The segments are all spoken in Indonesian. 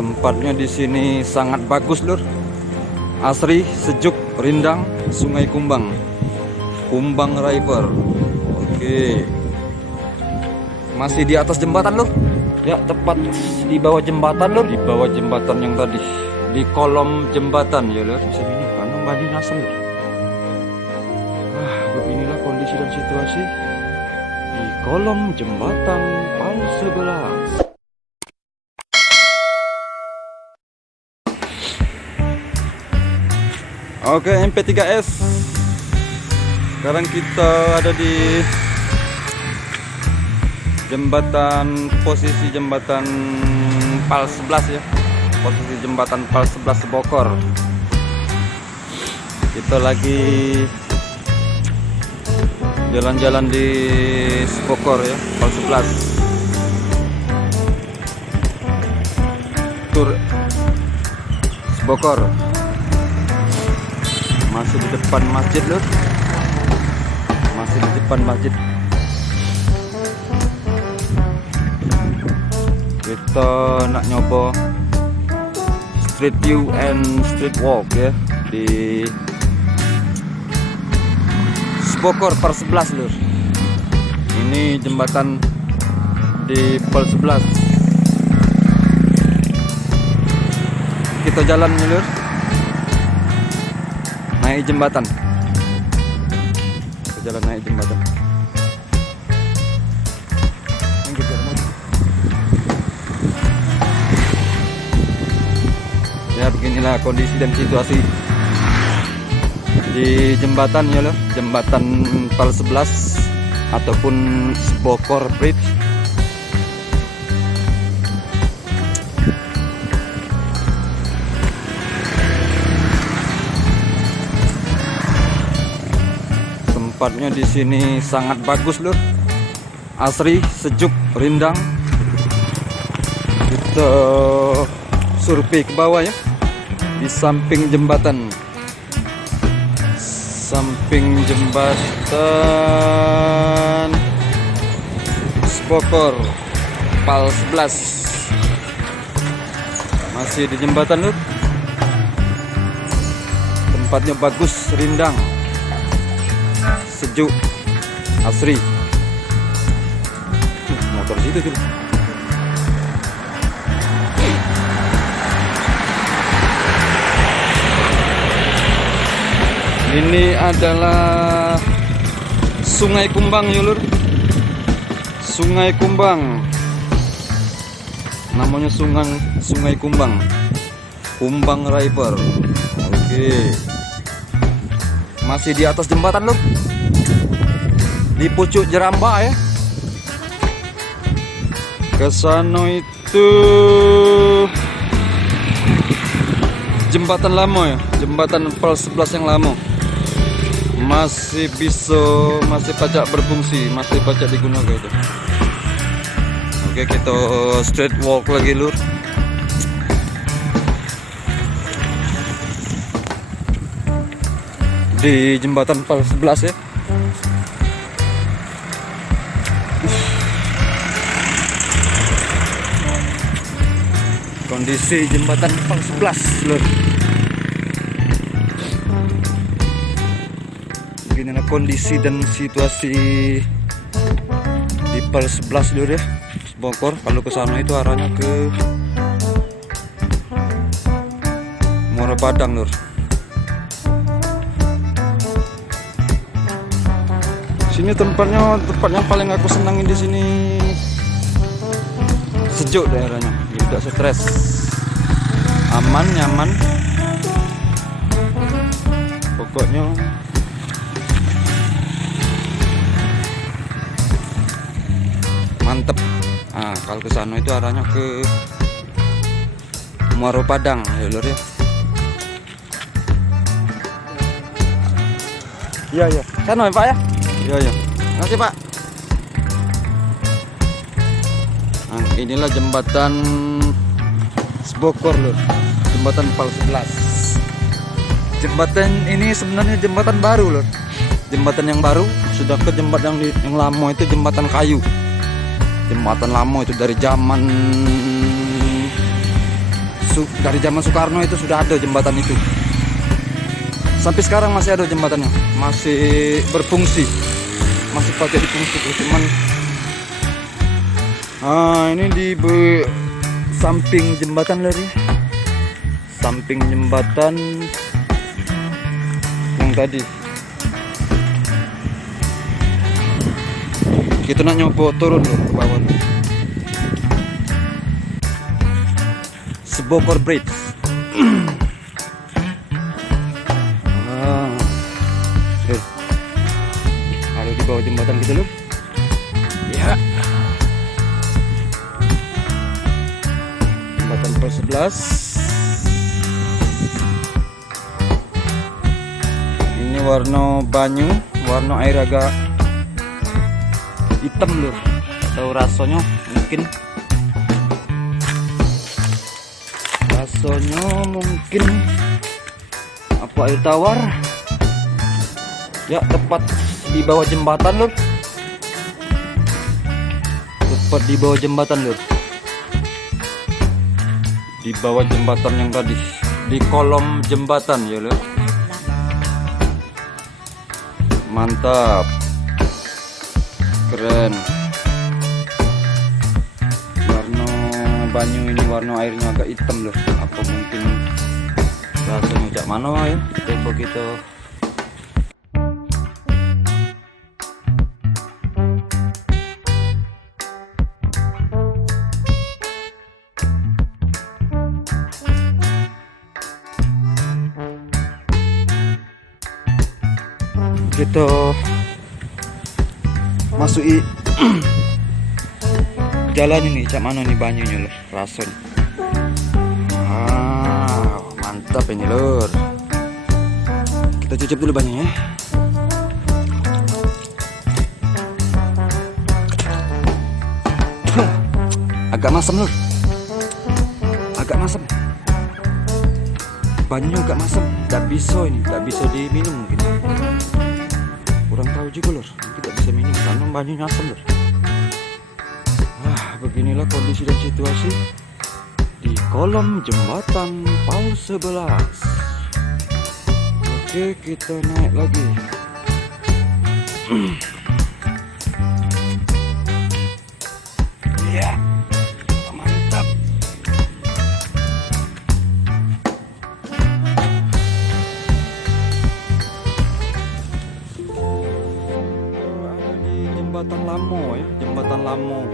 Tempatnya di sini sangat bagus, Lur. Asri, sejuk, rindang, Sungai Kumbang. Kumbang River. Oke. Masih di atas jembatan, Lur. Ya, tepat di bawah jembatan, Lur. Di bawah jembatan yang tadi. Di kolom jembatan ya, Lur. Bisa ini karena Bani Nasr, Lur. Beginilah kondisi dan situasi di kolom jembatan Pal 11. Oke, MP3S. Sekarang kita ada di posisi jembatan Pal 11 ya. Posisi jembatan Pal 11 Bokor. Kita lagi jalan-jalan di Bokor ya, Pal 11. Tur Bokor. Masih di depan masjid, Lur. Masih di depan masjid. Kita nak nyoba street view and street walk ya di Bokor Pal 11, Lur. Ini jembatan di Pal 11. Kita jalan nih, Lur. Naik jembatan. Kita jalan naik jembatan. Ya, beginilah kondisi dan situasi di jembatan ya, Lur. Jembatan Pal 11 ataupun Bokor Bridge. Tempatnya di sini sangat bagus, Lur. Asri, sejuk, rindang. Kita survei ke bawah ya. Di samping jembatan. Samping jembatan Bokor Pal 11. Masih di jembatan, Lur. Tempatnya bagus, rindang, sejuk, asri. Motor situ tuh. Ini adalah Sungai Kumbang ya, Lur. Sungai Kumbang. Namanya Sungai Kumbang. Kumbang River. Oke. Masih di atas jembatan, Lur. Di pucuk Jeramba ya. Kesana itu jembatan lama ya, jembatan Pal 11 yang lama. Masih pacak berfungsi, masih pacak digunakan itu. Oke, kita straight walk lagi, Lur. Di jembatan Pal 11 ya. Kondisi jembatan Pal 11, Lur. Beginilah kondisi dan situasi di Pal 11, Lur ya. Bokor. Kalau ke sana itu arahnya ke Muara Padang, Lur. Sini tempat yang paling aku senangin di sini. Sejuk daerahnya, tidak stres, aman, nyaman, pokoknya mantep. Nah, kalau ke sana itu arahnya ke Muara Padang ya, Lur ya. Iya, sana ya, Pak ya. Iya. Terima kasih, Pak. Nah, inilah jembatan Bokor, Lur. Jembatan Pal 11. Jembatan ini sebenarnya jembatan baru, Lur. Jembatan yang baru sudah ke jembatan yang lama itu jembatan kayu. Jembatan lama itu dari zaman dari zaman Soekarno itu sudah ada jembatan itu. Sampai sekarang masih ada jembatannya, masih berfungsi, masih pakai difungsi. Cuman ini di samping jembatan lari, samping jembatan yang tadi. Kita nak nyoba turun loh ke bawah. Sebokor Bridge. Ada di bawah jembatan gitu loh. Ya. Jembatan per 11. Ini warna banyu, warna air agak hitam loh. Atau rasanya mungkin apa air tawar. Ya, tepat di bawah jembatan lur. Tepat di bawah jembatan lur. Di bawah jembatan yang tadi, di kolom jembatan ya lur. Mantap. Keren. Warna banyu ini, warna airnya agak hitam loh. Apa mungkin rasanya jak mana ya? Coba kita masuki jalan ini, cak mana nih banyunya lur, rasanya. Mantap ini lur. Kita cucuk dulu banyunya. Agak masam lur, agak masam. Banyunya agak masam, tak bisa ini, tak bisa diminum mungkin. Kurang tahu juga lur, kita bisa minum karena banyunya asam lur. Beginilah kondisi dan situasi di kolom jembatan PAU 11. Oke, kita naik lagi. Ya, mantap. Ada di jembatan Lamo ya, jembatan Lamo.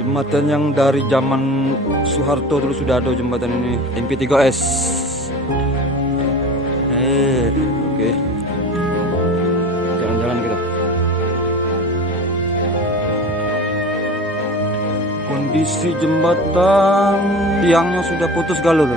Jembatan yang dari zaman Soeharto dulu sudah ada jembatan ini, MP3S. Oke. Jalan-jalan kita. Kondisi jembatan tiangnya sudah putus galur.